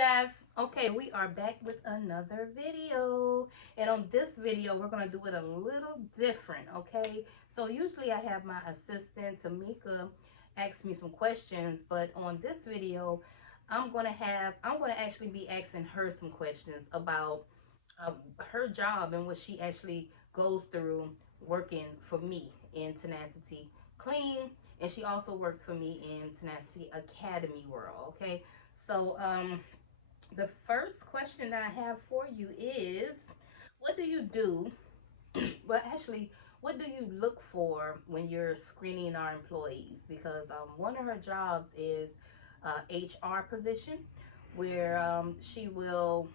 guys. Okay, we are back with another video. And on this video, we're going to do it a little different, okay? So usually I have my assistant, Tamika, ask me some questions. But on this video, I'm going to actually be asking her some questions about her job and what she actually goes through working for me in Tenacity Clean. And she also works for me in Tenacity Academy World, okay? So, the first question that I have for you is, what do you do? Well, actually, what do you look for when you're screening our employees? Because one of her jobs is HR position, where she will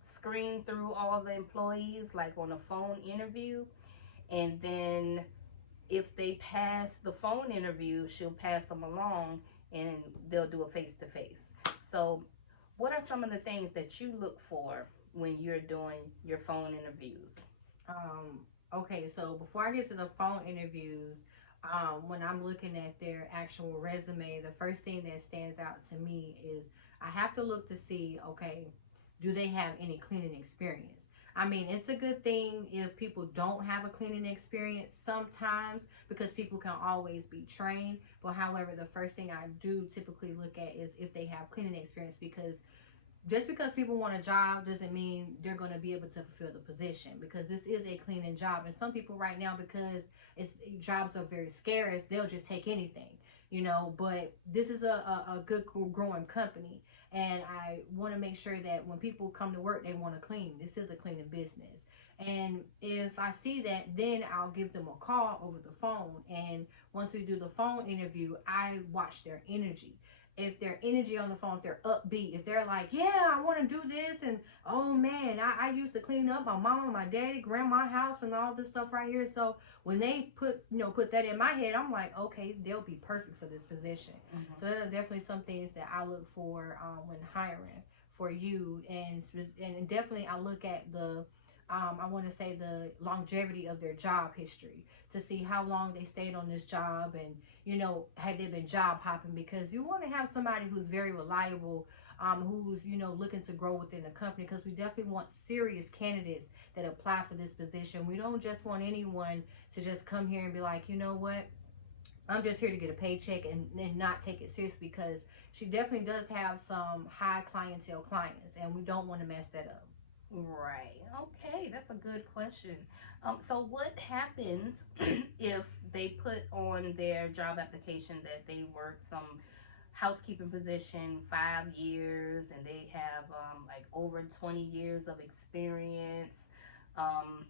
screen through all the employees, like on a phone interview, and then if they pass the phone interview, she'll pass them along, and they'll do a face to face. So what are some of the things that you look for when you're doing your phone interviews? Um, okay, so before I get to the phone interviews, when I'm looking at their actual resume, the first thing that stands out to me is I have to look to see, okay, do they have any cleaning experience? I mean, it's a good thing if people don't have a cleaning experience sometimes because people can always be trained. But however, the first thing I do typically look at is if they have cleaning experience, because just because people want a job doesn't mean they're going to be able to fulfill the position, because this is a cleaning job. And some people right now, because it's jobs are very scarce, they'll just take anything, but this is a good growing company, and I want to make sure that when people come to work, they want to clean. This is a cleaning business. And if I see that, then I'll give them a call over the phone. And once we do the phone interview, I watch their energy. If their energy on the phone, if they're upbeat, if they're like, yeah, I want to do this, and oh man, I used to clean up my mama, my daddy, grandma's house, and all this stuff right here. So when they put that in my head, I'm like, okay, they'll be perfect for this position. Mm-hmm. So there are definitely some things that I look for when hiring for you, and definitely I look at the I want to say the longevity of their job history to see how long they stayed on this job, and have they been job hopping, because you want to have somebody who's very reliable, who's looking to grow within the company, because we definitely want serious candidates that apply for this position. We don't just want anyone to just come here and be like, you know what, I'm just here to get a paycheck, and not take it serious, because she definitely does have some high clientele clients, and we don't want to mess that up. Right. Okay, that's a good question. So what happens if they put on their job application that they worked some housekeeping position 5 years and they have like over 20 years of experience, um,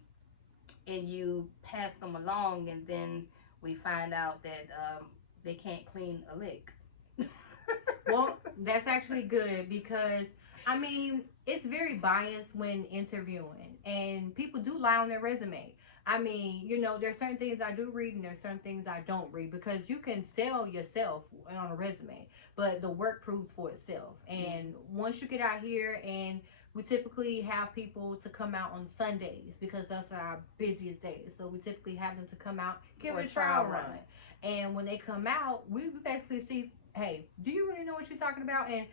and you pass them along, and then we find out that they can't clean a lick? Well, that's actually good, because I mean, it's very biased when interviewing, and people do lie on their resume. I mean, there's certain things I do read and there's certain things I don't read, because you can sell yourself on a resume, but the work proves for itself. And once you get out here, and we typically have people to come out on Sundays because that's our busiest days. So we typically have them to come out, give it a trial run. And when they come out, we basically see, hey, do you really know what you're talking about? And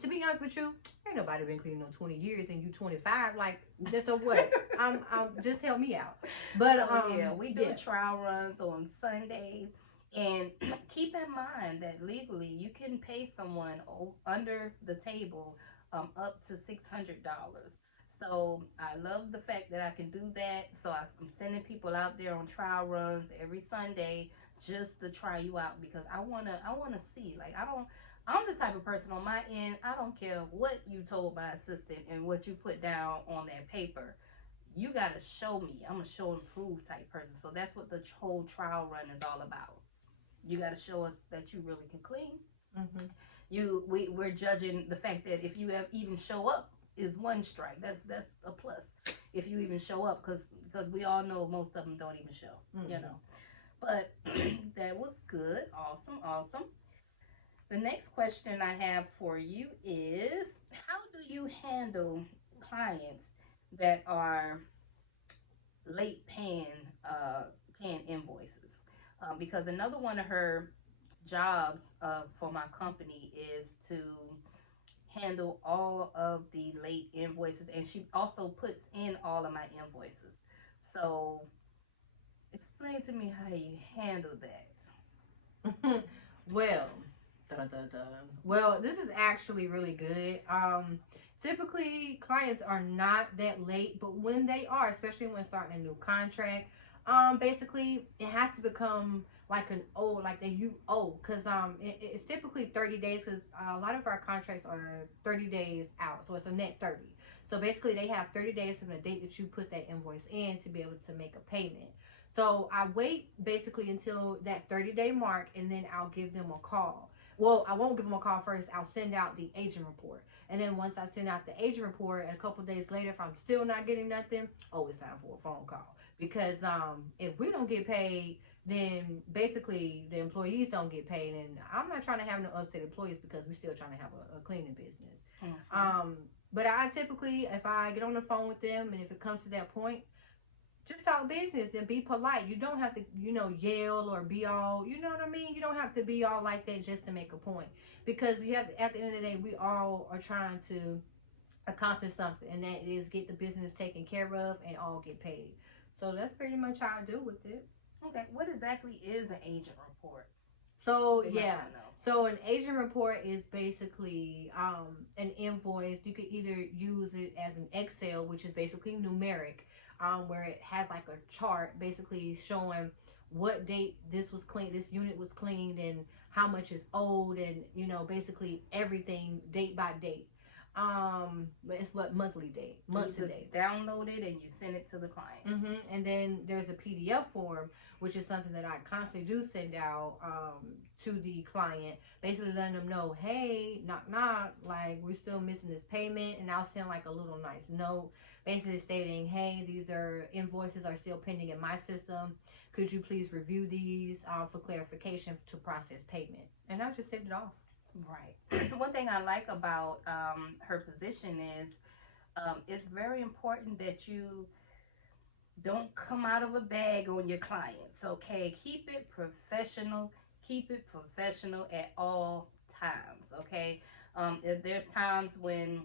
to be honest with you, ain't nobody been cleaning no 20 years, and you 25. Like, that's a what? I'm just help me out. But so yeah, we do trial runs on Sunday, and keep in mind that legally you can pay someone under the table up to $600. So I love the fact that I can do that. So I'm sending people out there on trial runs every Sunday just to try you out, because I wanna see. Like, I'm the type of person on my end, I don't care what you told my assistant and what you put down on that paper. You gotta show me. I'm a show and prove type person. So that's what the whole trial run is all about. You gotta show us that you really can clean. hmm We're judging the fact that if you have even show up is one strike. That's a plus. If you even show up, because we all know most of them don't even show. But that was good. Awesome, awesome. The next question I have for you is, how do you handle clients that are late paying invoices? Because another one of her jobs for my company is to handle all of the late invoices, and she also puts in all of my invoices. So explain to me how you handle that. Well, dun, dun, dun. Well, this is actually really good. Typically clients are not that late, but when they are, especially when starting a new contract, basically it has to become like an old, like that you owe, because it's typically 30 days, because a lot of our contracts are 30 days out, so it's a net 30. So basically they have 30 days from the date that you put that invoice in to be able to make a payment. So I wait basically until that 30-day mark, and then I'll give them a call. Well, I won't give them a call first. I'll send out the agent report. And then once I send out the agent report, and a couple days later, if I'm still not getting nothing, oh, it's time for a phone call. Because if we don't get paid, then basically the employees don't get paid. And I'm not trying to have no upset employees, because we're still trying to have a cleaning business. But I typically, if I get on the phone with them, and if it comes to that point, just talk business and be polite. You don't have to, yell or be all, you know what I mean? You don't have to be all like that just to make a point. Because you have to, at the end of the day, we all are trying to accomplish something, and that is get the business taken care of and all get paid. So that's pretty much how I deal with it. Okay, what exactly is an agent report? So yeah, so an agent report is basically an invoice. You could either use it as an Excel, which is basically numeric, where it has like a chart basically showing what date this was cleaned, this unit was cleaned, and how much is owed, and basically everything date by date. It's what monthly date, month to date. Download it and you send it to the client. And then there's a PDF form, which is something that I constantly do send out to the client, basically letting them know, hey, knock knock, like we're still missing this payment, and I'll send like a little nice note, basically stating, hey, these are invoices are still pending in my system. Could you please review these for clarification to process payment? And I'll just send it off. Right. One thing I like about her position is it's very important that you don't come out of a bag on your clients. Okay, keep it professional. Keep it professional at all times. Okay, if there's times when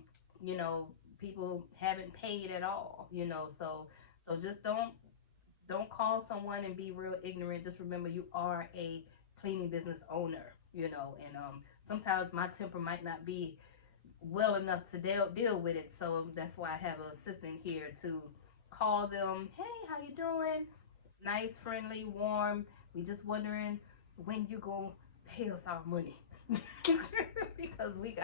people haven't paid at all. So just don't call someone and be real ignorant. Just remember you are a cleaning business owner. And sometimes my temper might not be well enough to deal with it. So that's why I have an assistant here to call them. Hey, how you doing? Nice, friendly, warm. We just wondering when you gonna pay us our money. Because we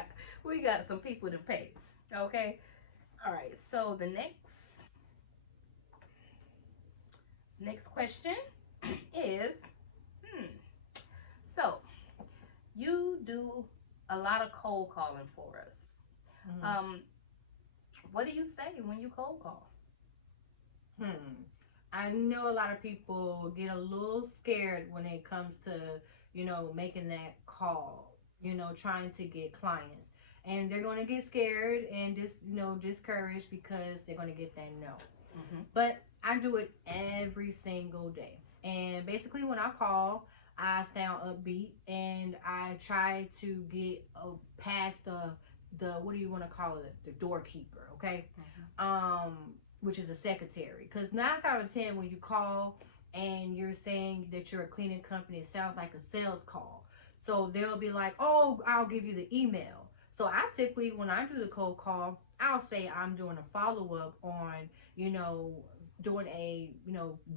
got some people to pay. Okay? All right. So the next question is so you do a lot of cold calling for us. What do you say when you cold call? I know a lot of people get a little scared when it comes to, making that call, trying to get clients. And they're going to get scared and discouraged because they're going to get that no. But I do it every single day. And basically when I call, I sound upbeat, and I try to get past the what do you want to call it, the doorkeeper, okay? Which is a secretary, because 9 out of 10 when you call and you're saying that you're a cleaning company, it sounds like a sales call. So they'll be like, oh, I'll give you the email. So I typically, when I do the cold call, I'll say I'm doing a follow-up on doing a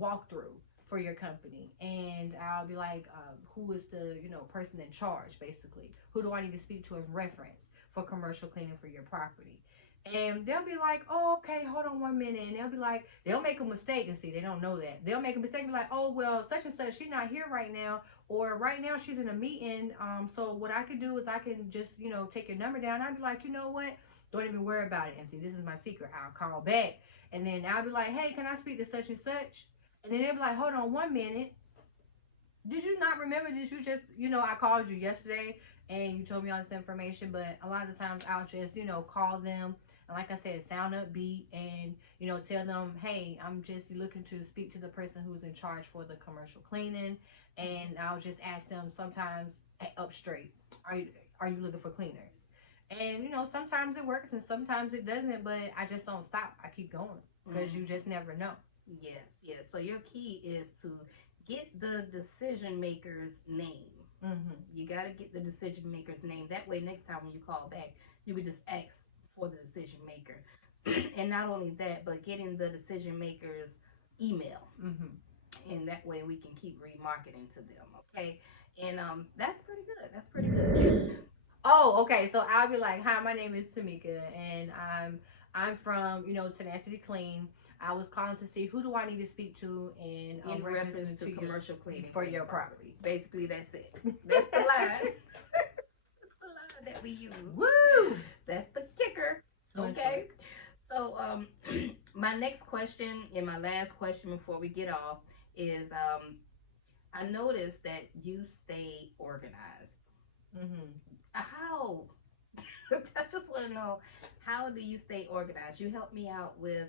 walkthrough for your company, and I'll be like, who is the person in charge, basically? Who do I need to speak to in reference for commercial cleaning for your property? And they'll be like, oh, okay, hold on 1 minute. And they'll be like, they'll make a mistake, and see, they don't know that. They'll make a mistake, be like, oh, well, such and such, she's not here right now, or right now she's in a meeting. So what I could do is I can just, take your number down. I'd be like, you know what? Don't even worry about it. And see, this is my secret. I'll call back. And then I'll be like, hey, can I speak to such and such? And then they'll be like, hold on 1 minute. Did you not remember? Did you just, I called you yesterday and you told me all this information? But a lot of the times I'll just, call them. And like I said, sound upbeat and, tell them, hey, I'm just looking to speak to the person who's in charge for the commercial cleaning. And I'll just ask them sometimes up straight, are you looking for cleaners? And sometimes it works and sometimes it doesn't, but I just don't stop. I keep going because you just never know. Yes, yes. So your key is to get the decision maker's name. You got to get the decision maker's name. That way, next time when you call back, you could just ask for the decision maker. And not only that, but getting the decision maker's email. And that way we can keep remarketing to them. Okay. And that's pretty good. That's pretty good. Oh, okay. So I'll be like, "Hi, my name is Tamika, and I'm from Tenacity Clean. I was calling to see who do I need to speak to in reference to commercial cleaning for your property." Basically, that's it. That's the line. That's the line that we use. Woo! That's the kicker. Okay. So my next question and my last question before we get off is I noticed that you stay organized. How? I just want to know, how do you stay organized? You helped me out with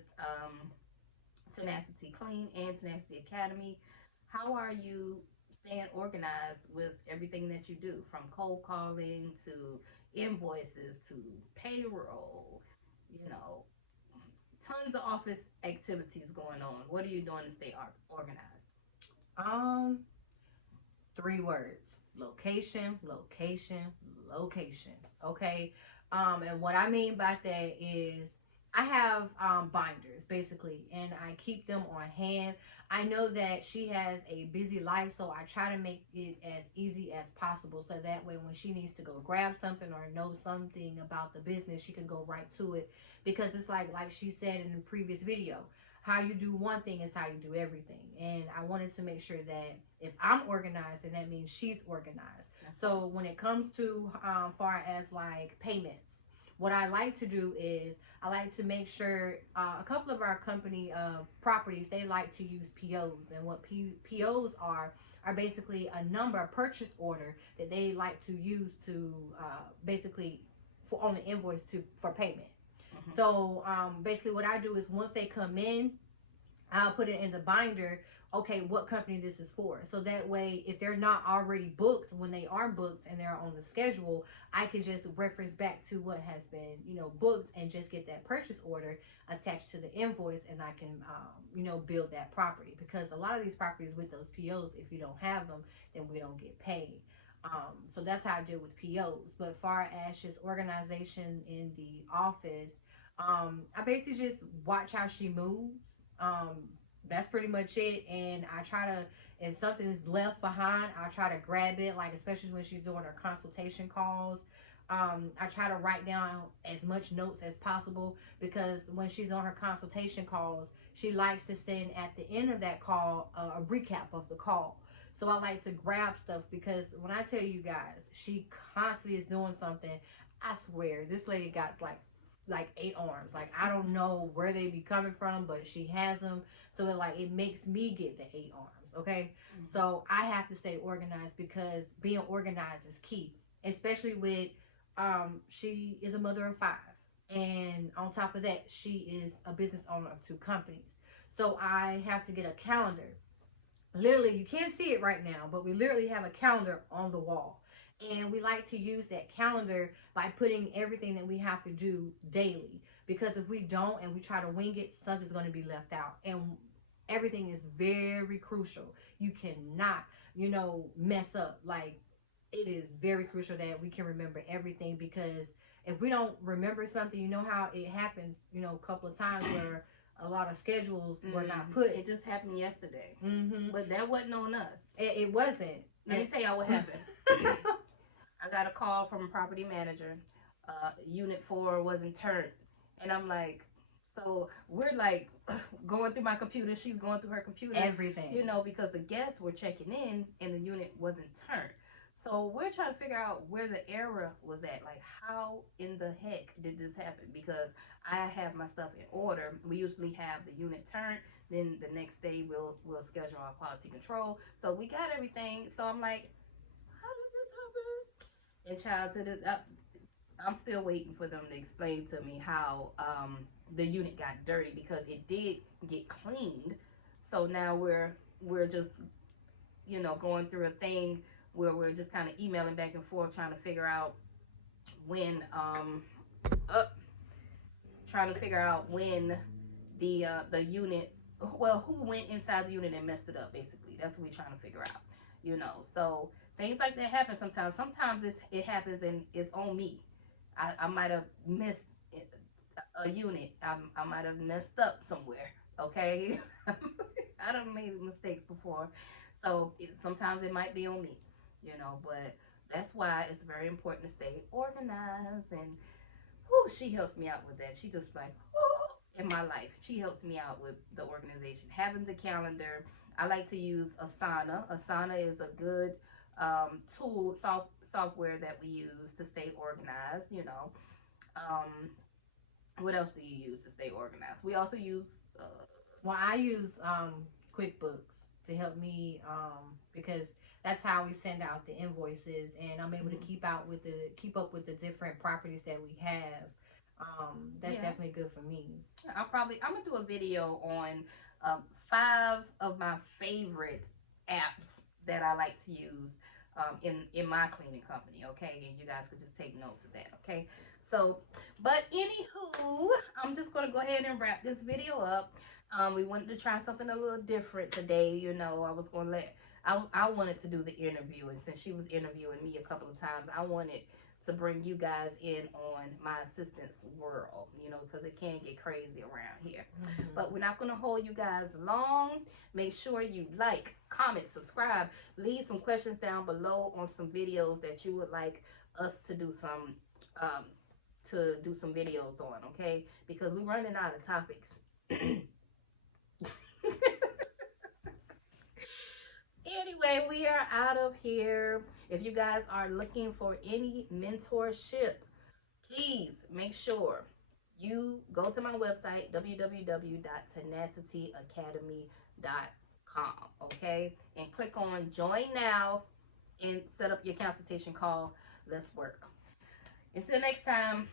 Tenacity Clean and Tenacity Academy. How are you staying organized with everything that you do, from cold calling to invoices to payroll? You know, tons of office activities going on. What are you doing to stay organized? 3 words: location, location, location. Okay. And what I mean by that is I have binders basically, and I keep them on hand. I know that she has a busy life, so I try to make it as easy as possible, so that way when she needs to go grab something or know something about the business, she can go right to it. Because it's like she said in the previous video, how you do one thing is how you do everything. And I wanted to make sure that if I'm organized, then that means she's organized. So when it comes to far as like payments, what I like to do is I like to make sure a couple of our company properties, they like to use POs. And what POs are basically a number, a purchase order that they like to use to basically for on the invoice for payment. So basically what I do is once they come in, I'll put it in the binder, okay, what company this is for. So that way, if they're not already booked, when they are booked and they're on the schedule, I can just reference back to what has been, booked, and just get that purchase order attached to the invoice, and I can, build that property. Because a lot of these properties with those POs, if you don't have them, then we don't get paid. So that's how I deal with POs. But far as just organization in the office, I basically just watch how she moves. That's pretty much it. And I try to, if something is left behind, I try to grab it, like especially when she's doing her consultation calls. I try to write down as much notes as possible, because when she's on her consultation calls, she likes to send at the end of that call a recap of the call. So I like to grab stuff, because when I tell you guys, she constantly is doing something. I swear, this lady got like 8 arms. Like, I don't know where they be coming from, but she has them. So it makes me get the 8 arms. Okay. So I have to stay organized, because being organized is key, especially with she is a mother of 5, and on top of that, she is a business owner of 2 companies. So I have to get a calendar. Literally, you can't see it right now, but we literally have a calendar on the wall. And we like to use that calendar by putting everything that we have to do daily. Because if we don't and we try to wing it, something's going to be left out. And everything is very crucial. You cannot, mess up. Like, it is very crucial that we can remember everything. Because if we don't remember something, you know how it happens, a couple of times where a lot of schedules were not put. It just happened yesterday. But that wasn't on us. It wasn't. Let me tell y'all what happened. I got a call from a property manager. Unit 4 wasn't turned. And I'm like, so we're like going through my computer. She's going through her computer. Everything. Because the guests were checking in and the unit wasn't turned. So we're trying to figure out where the error was at. Like, how in the heck did this happen? Because I have my stuff in order. We usually have the unit turned. Then the next day we'll schedule our quality control. So we got everything. So I'm like, how did this happen? And child, to this, I'm still waiting for them to explain to me how the unit got dirty, because it did get cleaned. So now we're just going through a thing where we're just kind of emailing back and forth, trying to figure out when trying to figure out when the unit, well, who went inside the unit and messed it up. Basically, that's what we're trying to figure out. You know, so things like that happen sometimes. Sometimes it happens and it's on me. I might have missed a unit. I might have messed up somewhere. Okay, I done made mistakes before, so sometimes it might be on me. You know, but that's why it's very important to stay organized. And whew, she helps me out with that. She just like, whew, in my life, she helps me out with the organization, having the calendar. I like to use Asana. Asana is a good tool, software that we use to stay organized. You know, what else do you use to stay organized? We also use. Well, I use QuickBooks to help me because that's how we send out the invoices, and I'm able to Mhm. keep up with the different properties that we have. That's Yeah, definitely good for me. I'm gonna do a video on 5 of my favorite apps that I like to use in my cleaning company. Okay, and you guys could just take notes of that. Okay, so but anywho, I'm just gonna go ahead and wrap this video up. We wanted to try something a little different today. You know, I was gonna let I wanted to do the interview, and since she was interviewing me a couple of times, I wanted to bring you guys in on my assistant's world, you know, because it can get crazy around here. Mm-hmm. But we're not going to hold you guys long. Make sure you like, comment, subscribe, leave some questions down below on some videos that you would like us um, to do some videos on, okay? Because we're running out of topics. Anyway, we are out of here. If you guys are looking for any mentorship, please make sure you go to my website, www.tenacityacademy.com, okay? And click on join now and set up your consultation call. Let's work. Until next time.